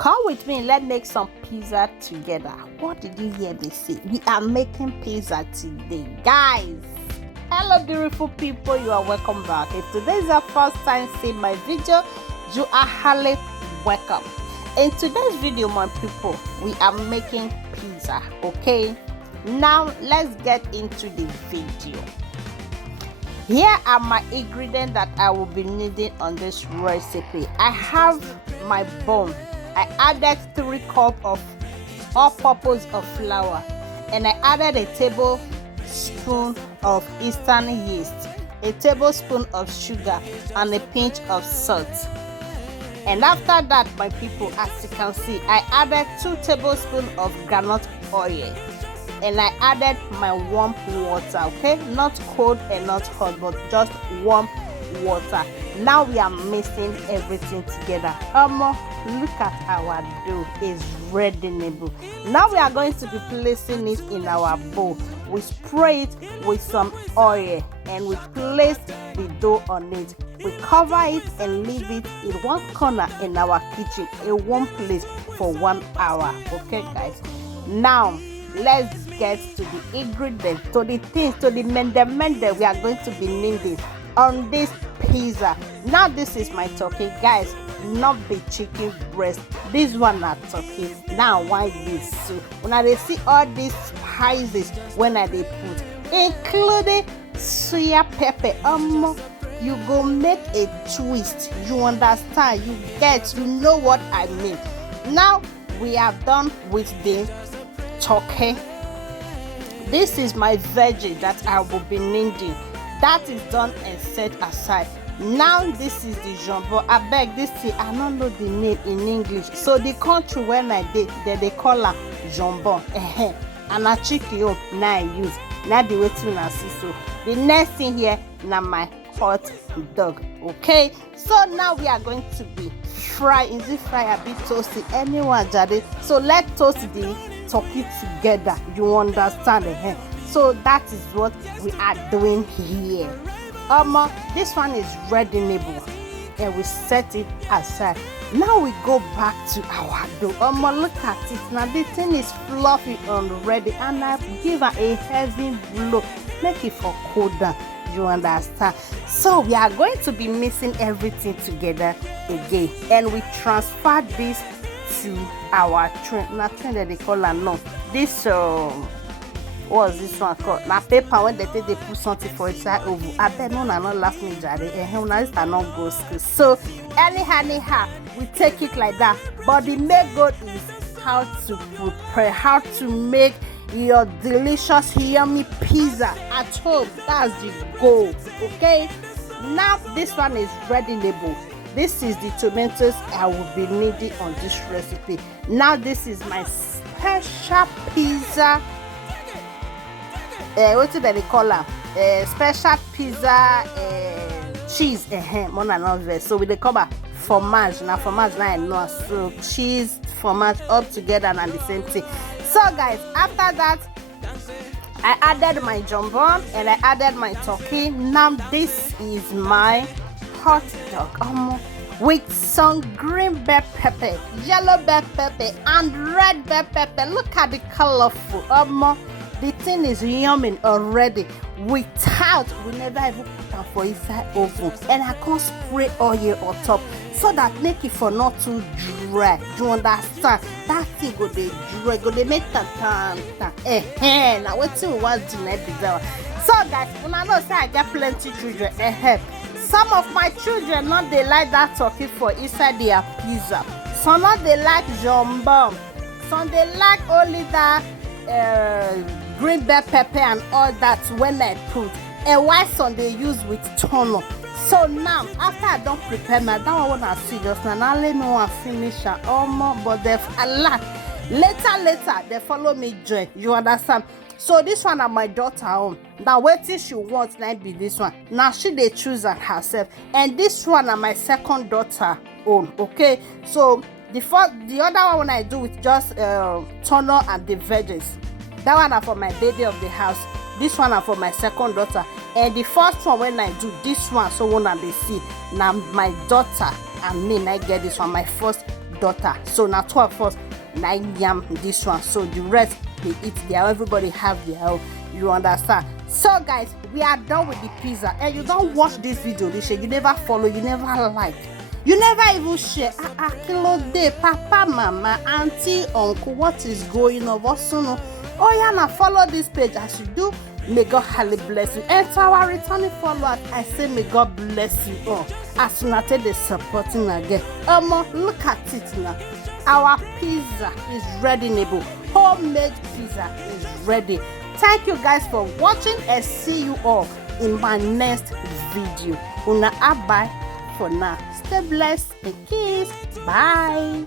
Come with me, let's make some pizza together. What did you hear me say? We are making pizza today, guys. Hello beautiful people, you are welcome back. If today is your first time seeing my video, you are highly welcome. In today's video, my people, we are making pizza, okay? Now let's get into the video. Here are my ingredients that I will be needing on this recipe. I have my bone. I added 3 cups of all-purpose of flour, and I added a tablespoon of Eastern yeast, a tablespoon of sugar, and a pinch of salt. And after that, my people, as you can see, I added 2 tablespoons of groundnut oil, and I added my warm water, okay? Not cold and not hot, but just warm water. Now we are mixing everything together. Look at our dough, is readable. Now we are going to be placing it in our bowl. We spray it with some oil and we place the dough on it. We cover it and leave it in one corner in our kitchen, in one place for 1 hour. Okay, guys. Now let's get to the ingredients, to the things, to the mende we are going to be needing on this pizza. Now this is my turkey, guys, not the chicken breast. This one are turkey. Now why this? So when I see all these spices when I they put, including soya pepper, you go make a twist. You understand? You know what I mean. Now we are done with the turkey. This is my veggie that I will be needing. That is done and set aside. Now this is the jumbo. I beg this thing, I don't know the name in English. So the country when I did, they call her jumbo. And a chicken now I use. Now be waiting and see. So the next thing here, now my hot dog. Okay. So now we are going to be fry. Is it fry a bit toasty? Anyone, Jade? So let's toast the turkey together. You understand? So that is what we are doing here. This one is readable and we set it aside. Now we go back to our dough. Look at it. Now the thing is fluffy and ready, and I give her a heavy blow. Make it for colder. You understand? So we are going to be mixing everything together again, and we transfer this to our tray. Nothing that they call a no. This what's this one called? Now paper when they put something for inside oven. I bet no not last me jare. Now this not go school. So anyhow, we take it like that. But the main goal is how to prepare, how to make your delicious yummy pizza at home. That's the goal. Okay. Now this one is readable. This is the tomatoes I will be needing on this recipe. Now this is my special pizza. What do they call her? Special pizza cheese. So we they cover fromage. Now fromage now I know. So cheese, fromage up together and the same thing. So guys, after that, I added my jambon and I added my turkey. Now this is my hot dog with some green bell pepper, yellow bell pepper, and red bell pepper. Look at the colorful. The thing is yummy already. Without, we never even put them for inside oven, and I can't spray oil on top so that make it for not too dry. You understand? That thing go they dry, go they make tan. Now what you want to make the so guys, when I know say I get plenty children. Some of my children not they like that turkey for inside their pizza. Some not they like jambon. Some they like only that green bell pepper and all that when I put. And why some they use with tunnel. So now after I don't prepare my that one I see just now let me want finish but they've a lot. Later they follow me join. You understand? So this one are my daughter home. Now waiting she wants might be this one. Now she they choose her herself. And this one are my second daughter own. Okay. So the other one I do with just tunnel and the veggies. That one are for my baby of the house. This one are for my second daughter. And the first one when I do this one, so when they see now my daughter and me, I get this one, my first daughter. So now 12 of us, 9 yam this one. So the rest, they eat their own. Everybody have their own. You understand? So guys, we are done with the pizza. And you don't watch this video, you never follow, you never like, you never even share. Kilo day, papa, mama, auntie, uncle, what is going on? Oh yeah, now follow this page as you do. May God highly bless you. And to our returning followers, I say may God bless you all. As soon as they supporting again. Look at it now. Our pizza is ready, neighbor. Homemade pizza is ready. Thank you guys for watching, and see you all in my next video. Una bye for now. Stay blessed and kiss. Bye.